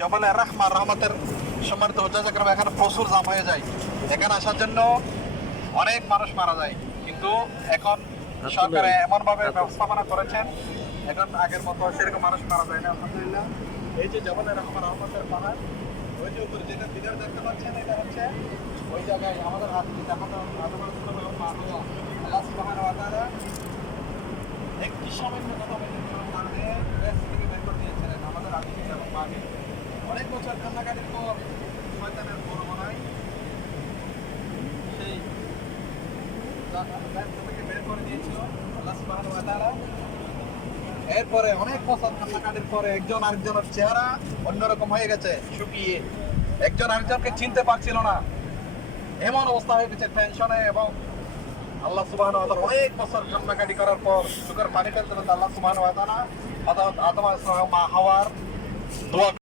জবালে রাহমা, রহমতের সম্মানিত হুজ্জাজ একরাম এখানে প্রচুর জাম হয়ে যায়। এখানে আসার জন্য অনেক মানুষ মারা যায়, কিন্তু এখন সরকার এমনভাবে ব্যবস্থাপনা করেছেন, এখন আগের মতো সেরকম মানুষ মারা যায় না আলহামদুলিল্লাহ। এই যে জবালে রাহমা, রহমতের পাহাড়, ওই যে উপরে যেটা ভিতরে দেখতে পাচ্ছেন, এটা হচ্ছে ওই জায়গায় আমাদের আল্লাহ সুবহানাহু ওয়া তাআলা একটি সামান্য কথা বলতে কারণে দেশ থেকে বের করে দিয়েছিলেন আমাদের আদি এবং মাকে। অনেক বছর কান্নাকাটির পর শয়তানের বড় মনায় সেই দেশ থেকে বের করে দিয়েছিল আল্লাহ সুবহানাহু ওয়া তাআলা। এরপরে অনেক বছর কান্নাকাটির পরে একজন আরেকজনের চেহারা অন্যরকম হয়ে গেছে, শুকিয়ে একজন আরেকজনকে চিনতে পারছিল না, এমন অবস্থা হয়ে গেছে টেনশনে। এবং আল্লাহ সুবহানাহু ওয়া তাআলা অনেক বছর কান্নাকাটি করার পর চোখের পানি ফেলতে ফেলতে আল্লাহ সুবহানাহু ওয়া তাআলা আদম আলাইহিস সালাম মা হাওয়ার দোয়া